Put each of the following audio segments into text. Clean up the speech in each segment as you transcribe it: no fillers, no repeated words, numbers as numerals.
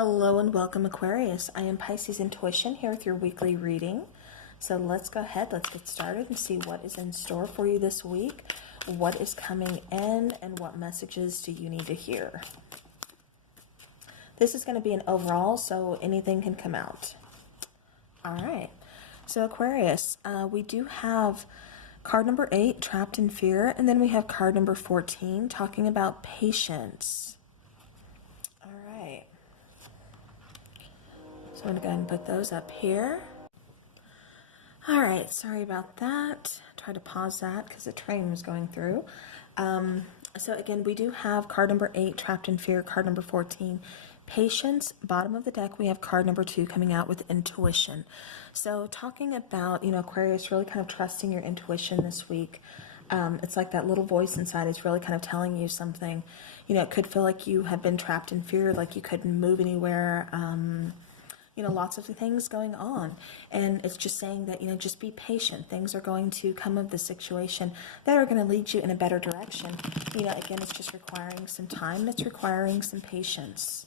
Hello and welcome, Aquarius. I am Pisces Intuition here with your weekly reading. So let's go ahead, let's get started and see what is in store for you this week, what is coming in, and what messages do you need to hear. This is going to be an overall, so anything can come out. All right. So Aquarius, we do have card number 8, Trapped in Fear, and then we have card number 14, talking about patience. All right. So I'm going to go ahead and put those up here. All right, sorry about that. Try to pause that because the train was going through. So again, we do have card number 8, Trapped in Fear, card number 14, Patience. Bottom of the deck, we have card number 2 coming out with Intuition. So talking about, Aquarius, really kind of trusting your intuition this week. It's like that little voice inside is really kind of telling you something. It could feel like you have been trapped in fear, like you couldn't move anywhere. Lots of things going on, and it's just saying that, just be patient. Things are going to come of the situation that are going to lead you in a better direction. Again, it's just requiring some time. It's requiring some patience.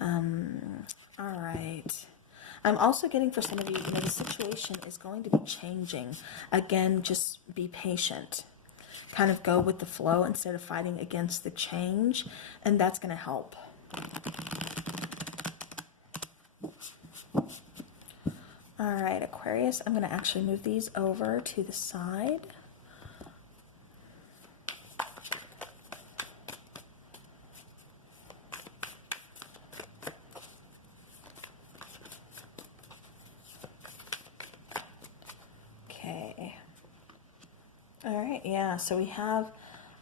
All right. I'm also getting for some of you, the situation is going to be changing. Again, just be patient. Kind of go with the flow instead of fighting against the change, and that's going to help. All right, Aquarius, I'm going to actually move these over to the side. Okay. All right, yeah, so we have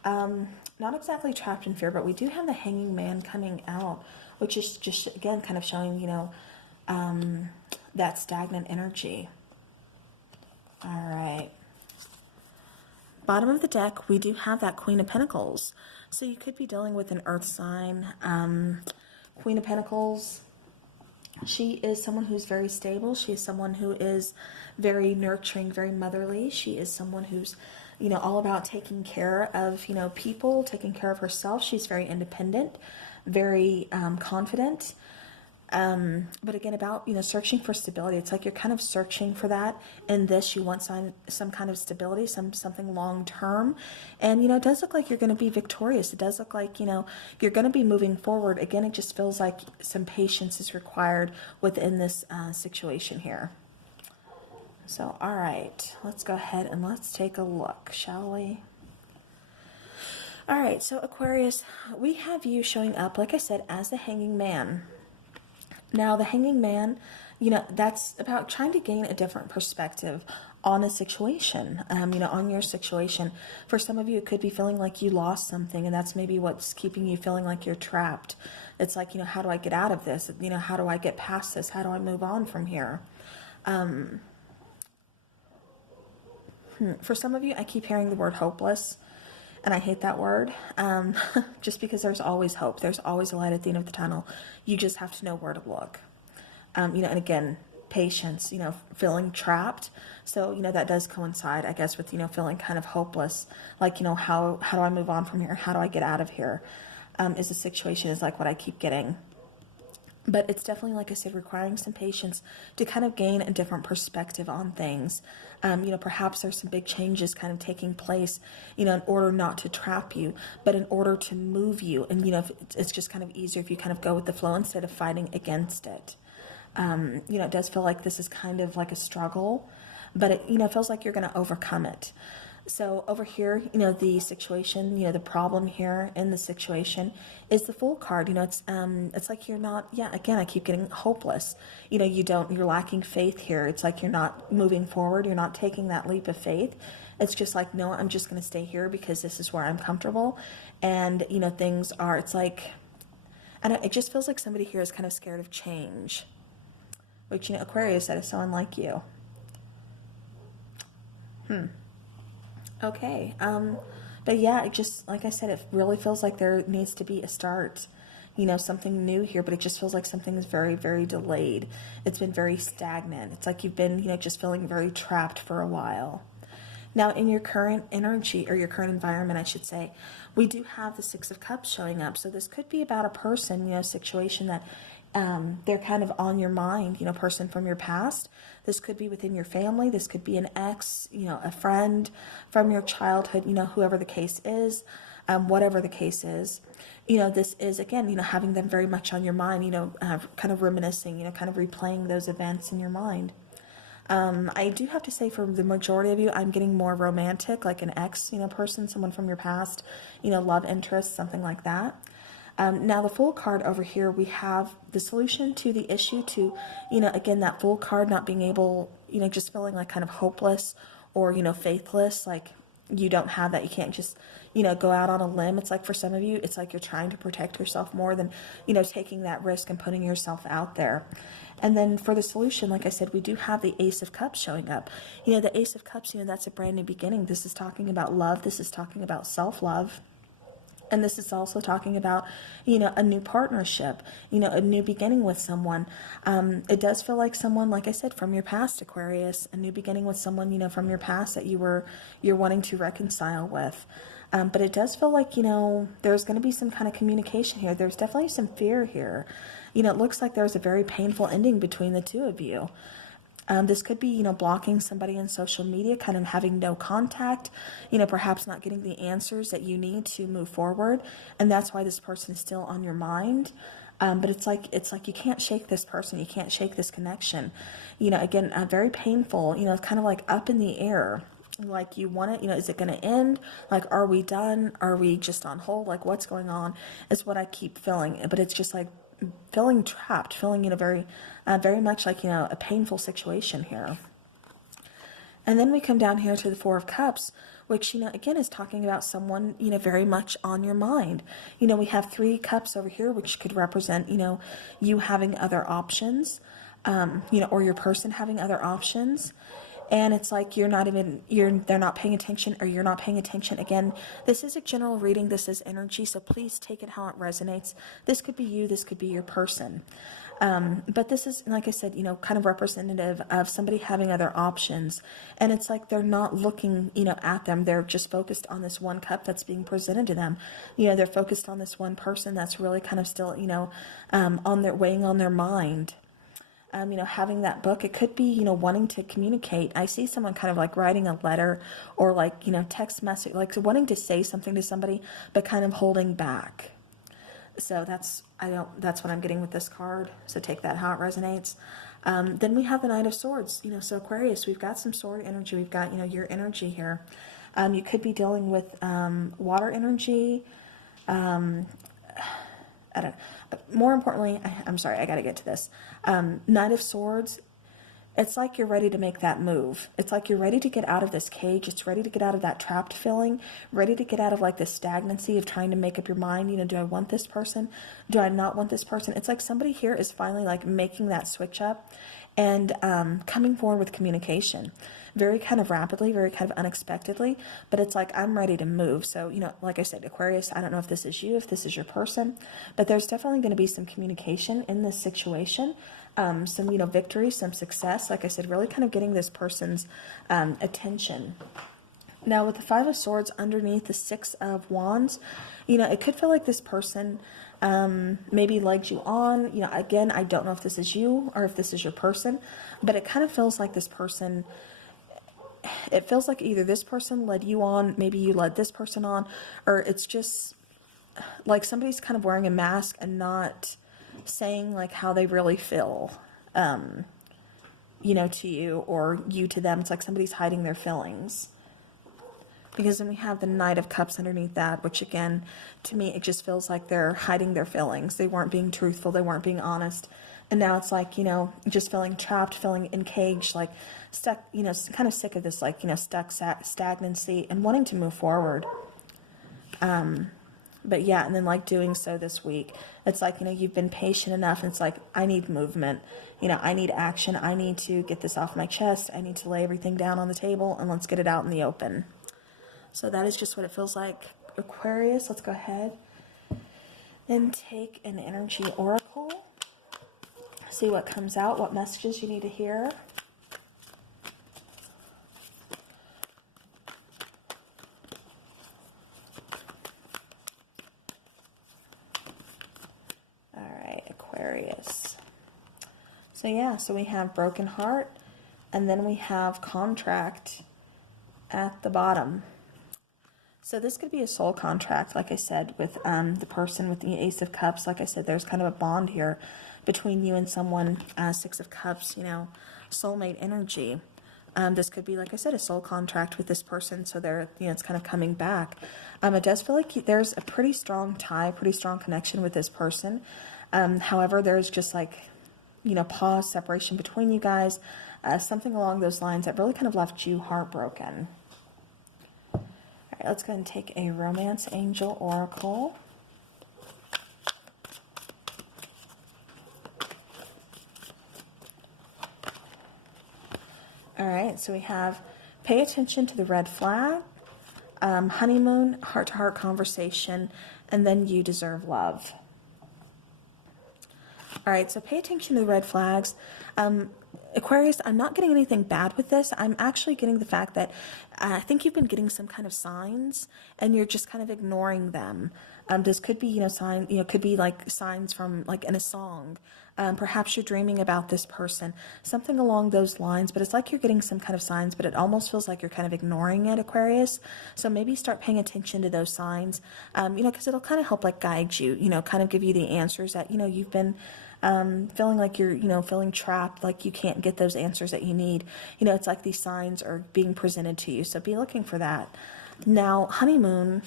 not exactly Trapped in Fear, but we do have the Hanging Man coming out, which is just, again, kind of showing, that stagnant energy. All right. Bottom of the deck, we do have that Queen of Pentacles. So you could be dealing with an earth sign. Queen of Pentacles, she is someone who's very stable. She is someone who is very nurturing, very motherly. She is someone who's, all about taking care of, people, taking care of herself. She's very independent, very confident. But again, about, searching for stability. It's like you're kind of searching for that. In this, you want some kind of stability, something long-term. And, it does look like you're going to be victorious. It does look like, you're going to be moving forward. Again, it just feels like some patience is required within this situation here. So, all right, let's go ahead and let's take a look, shall we? All right, so Aquarius, we have you showing up, like I said, as the Hanging Man. Now, the Hanging Man, that's about trying to gain a different perspective on a situation, on your situation. For some of you, it could be feeling like you lost something, and that's maybe what's keeping you feeling like you're trapped. It's like, how do I get out of this? How do I get past this? How do I move on from here? For some of you, I keep hearing the word hopeless. And I hate that word, just because there's always hope. There's always a light at the end of the tunnel. You just have to know where to look. And again, patience, feeling trapped. So, that does coincide, I guess, with, feeling kind of hopeless. Like, how do I move on from here? How do I get out of here? Is the situation is like what I keep getting. But it's definitely, like I said, requiring some patience to kind of gain a different perspective on things. Perhaps there's some big changes kind of taking place, in order not to trap you, but in order to move you. And, it's just kind of easier if you kind of go with the flow instead of fighting against it. It does feel like this is kind of like a struggle, but it, feels like you're going to overcome it. So over here, the situation, the problem here in the situation is the Fool card. It's like you're not, again, I keep getting hopeless. You're lacking faith here. It's like you're not moving forward. You're not taking that leap of faith. It's just like, no, I'm just going to stay here because this is where I'm comfortable. And, things are, it's like, and it just feels like somebody here is kind of scared of change, which, Aquarius, that is so unlike you. Okay, but yeah, it just, like I said, it really feels like there needs to be a start, something new here, but it just feels like something is very, very delayed. It's been very stagnant. It's like you've been, just feeling very trapped for a while. Now, in your current energy, or your current environment, I should say, we do have the Six of Cups showing up. So this could be about a person, situation that they're kind of on your mind, person from your past. This could be within your family. This could be an ex, a friend from your childhood, whoever the case is, whatever the case is. This is, again, having them very much on your mind, kind of reminiscing, kind of replaying those events in your mind. I do have to say, for the majority of you, I'm getting more romantic, like an ex, person, someone from your past, love interest, something like that. Now, the Fool card over here, we have the solution to the issue, to, again, that Fool card, not being able, just feeling like kind of hopeless or, faithless, like you don't have that. You can't just, go out on a limb. It's like, for some of you, it's like you're trying to protect yourself more than, taking that risk and putting yourself out there. And then for the solution, like I said, we do have the Ace of Cups showing up. The Ace of Cups, that's a brand new beginning. This is talking about love. This is talking about self-love. And this is also talking about, a new partnership, a new beginning with someone. It does feel like someone, like I said, from your past, Aquarius, a new beginning with someone, from your past that you're wanting to reconcile with. But it does feel like, there's going to be some kind of communication here. There's definitely some fear here. It looks like there's a very painful ending between the two of you. This could be, blocking somebody on social media, kind of having no contact, perhaps not getting the answers that you need to move forward. And that's why this person is still on your mind. But it's like you can't shake this person. You can't shake this connection. Again, very painful, kind of like up in the air. Like, you want it, is it going to end? Like, are we done? Are we just on hold? Like, what's going on is what I keep feeling. But it's just like feeling trapped, feeling, very much like, a painful situation here. And then we come down here to the Four of Cups, which, again, is talking about someone, very much on your mind. We have 3 cups over here, which could represent, you having other options, or your person having other options. And it's like they're not paying attention, or you're not paying attention. Again, this is a general reading. This is energy. So please take it how it resonates. This could be you. This could be your person. But this is, like I said, kind of representative of somebody having other options. And it's like they're not looking, at them. They're just focused on this one cup that's being presented to them. They're focused on this one person that's really kind of still, weighing on their mind. Having that book, it could be, wanting to communicate. I see someone kind of like writing a letter, or like, text message, like wanting to say something to somebody, but kind of holding back. So that's what I'm getting with this card. So take that how it resonates. Then we have the Knight of Swords, so Aquarius, we've got some sword energy. We've got, your energy here. You could be dealing with, water energy, I don't know. But more importantly, I'm sorry, I got to get to this. Knight of Swords, it's like you're ready to make that move. It's like you're ready to get out of this cage. It's ready to get out of that trapped feeling, ready to get out of like the stagnancy of trying to make up your mind. Do I want this person? Do I not want this person? It's like somebody here is finally like making that switch up and coming forward with communication. Very kind of rapidly, very kind of unexpectedly, but it's like, I'm ready to move. So, like I said, Aquarius, I don't know if this is you, if this is your person, but there's definitely going to be some communication in this situation, some, victory, some success. Like I said, really kind of getting this person's attention. Now, with the Five of Swords underneath the Six of Wands, it could feel like this person maybe legged you on. Again, I don't know if this is you or if this is your person, but it kind of feels like this person, it feels like either this person led you on, maybe you led this person on, or it's just like somebody's kind of wearing a mask and not saying like how they really feel, to you, or you to them. It's like somebody's hiding their feelings. Because then we have the Knight of Cups underneath that, which again, to me, it just feels like they're hiding their feelings. They weren't being truthful. They weren't being honest. And now it's like, just feeling trapped, feeling encaged, like stuck, kind of sick of this, like, stuck stagnancy and wanting to move forward. But yeah, and then like doing so this week, it's like, you've been patient enough, and it's like, I need movement. I need action. I need to get this off my chest. I need to lay everything down on the table, and let's get it out in the open. So that is just what it feels like. Aquarius, let's go ahead and take an energy oracle. See what comes out, what messages you need to hear. Aquarius. So yeah, so we have broken heart, and then we have contract at the bottom. So this could be a soul contract, like I said, with the person with the Ace of Cups. Like I said, there's kind of a bond here between you and someone. Six of Cups, you know, soulmate energy. This could be, like I said, a soul contract with this person. So they're, you know, it's kind of coming back. It does feel like there's a pretty strong tie, pretty strong connection with this person. However, there's just like, you know, pause, separation between you guys, something along those lines that really kind of left you heartbroken. All right, let's go ahead and take a Romance Angel Oracle. All right, so we have pay attention to the red flag, honeymoon, heart-to-heart conversation, and then you deserve love. All right, so pay attention to the red flags. Aquarius, I'm not getting anything bad with this. I'm actually getting the fact that I think you've been getting some kind of signs and you're just kind of ignoring them. This could be, you know, could be like signs from like in a song. Perhaps you're dreaming about this person, something along those lines, but it's like you're getting some kind of signs, but it almost feels like you're kind of ignoring it, Aquarius. So maybe start paying attention to those signs, you know, because it'll kind of help like guide you, you know, kind of give you the answers that, you know, you've been feeling like you're, you know, feeling trapped, like you can't get those answers that you need. You know, it's like these signs are being presented to you. So be looking for that. Now, honeymoon.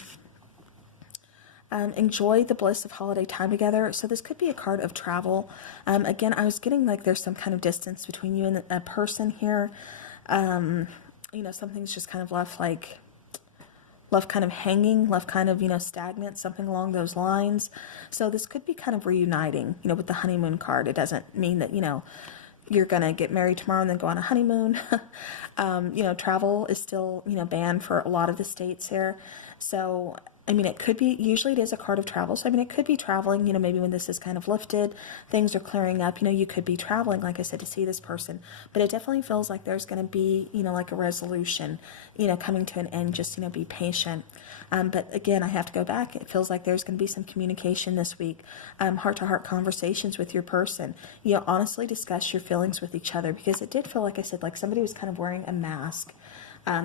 Enjoy the bliss of holiday time together. So this could be a card of travel. Again, I was getting like there's some kind of distance between you and a person here. You know, something's just kind of left kind of hanging, left kind of, you know, stagnant, something along those lines. So this could be kind of reuniting, you know, with the honeymoon card. It doesn't mean that, you know, you're going to get married tomorrow and then go on a honeymoon. You know, travel is still, you know, banned for a lot of the states here. So, I mean, it could be, usually it is a card of travel. So, I mean, it could be traveling, you know, maybe when this is kind of lifted, things are clearing up, you know, you could be traveling, like I said, to see this person. But it definitely feels like there's going to be, you know, like a resolution, you know, coming to an end. Just, you know, be patient. But again, I have to go back. It feels like there's going to be some communication this week, heart-to-heart conversations with your person. You know, honestly discuss your feelings with each other, because it did feel, like I said, like somebody was kind of wearing a mask.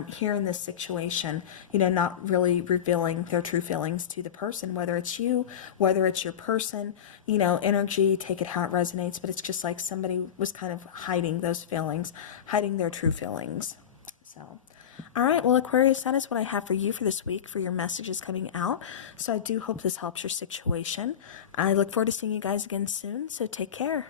Here in this situation, you know, not really revealing their true feelings to the person, whether it's you, whether it's your person, you know, energy, take it how it resonates, but it's just like somebody was kind of hiding those feelings, hiding their true feelings. So, all right, well, Aquarius, that is what I have for you for this week, for your messages coming out. So I do hope this helps your situation. I look forward to seeing you guys again soon, so take care.